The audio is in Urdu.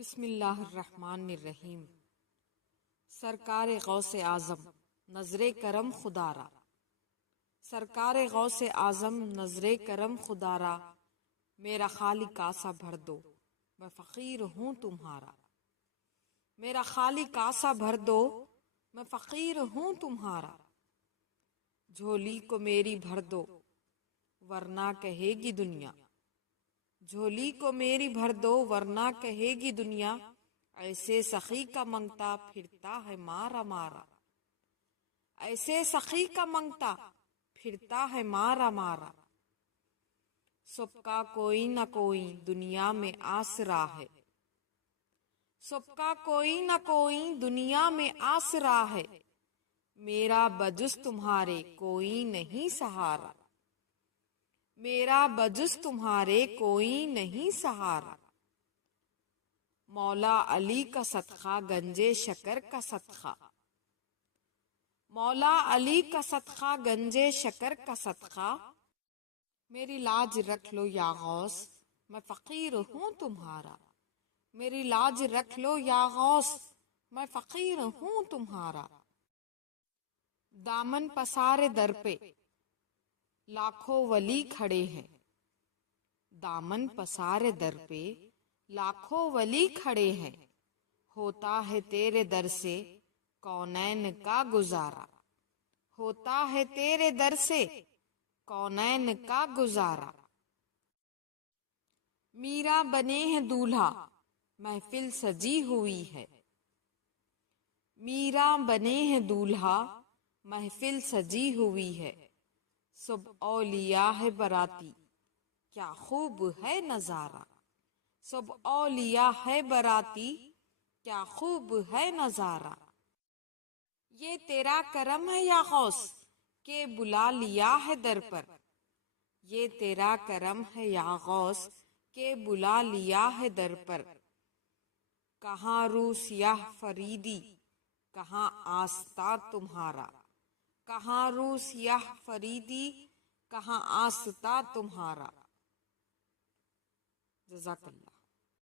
بسم اللہ الرحمن الرحیم۔ سرکار غوث اعظم نظر کرم خدا را، سرکار غوث اعظم نظر کرم خدا را، میرا خالی کاسا بھر دو میں فقیر ہوں تمہارا، میرا خالی کاسا بھر دو میں فقیر ہوں تمہارا، جھولی کو میری بھر دو ورنہ کہے گی دنیا، جھولی کو میری بھر دو ورنہ کہے گی دنیا، ایسے سخی کا منگتا پھرتا ہے مارا مارا، ایسے سخی کا منگتا پھرتا ہے مارا مارا، سب کا کوئی نہ کوئی دنیا میں آسرا ہے، سب کا کوئی نہ کوئی دنیا میں آسرا ہے، میرا بجز تمہارے کوئی نہیں سہارا، میرا بجز تمہارے کوئی نہیں سہارا، مولا علی کا صدقہ گنجے شکر کا صدقہ، مولا علی کا صدقہ گنجے شکر کا صدقہ، میری لاج رکھ لو یا غوث میں فقیر ہوں تمہارا، میری لاج رکھ لو یا غوث میں فقیر ہوں تمہارا، دامن پسارے در پہ لاکھوں ولی کھڑے ہیں، دامن پسارے در پہ لاکھوں ولی کھڑے ہیں، ہوتا ہے تیرے در سے کونین کا گزارا، ہوتا ہے تیرے در سے کونین کا گزارا، میرا بنے ہیں دولہا محفل سجی ہوئی ہے، میرا بنے ہیں دولہا محفل سجی ہوئی ہے، سب اولیاء ہے براتی کیا خوب ہے نظارہ، سب اولیاء ہے براتی کیا خوب ہے نظارہ، یہ تیرا کرم ہے یا غوث کہ بلا لیا ہے در پر، یہ تیرا کرم ہے یا غوث کہ بلا لیا ہے در پر، کہاں رو سیاہ فریدی کہاں آستہ تمہارا، کہاں رو سیاہ فریدی کہاں آستہ تمہارا، جزاک اللہ۔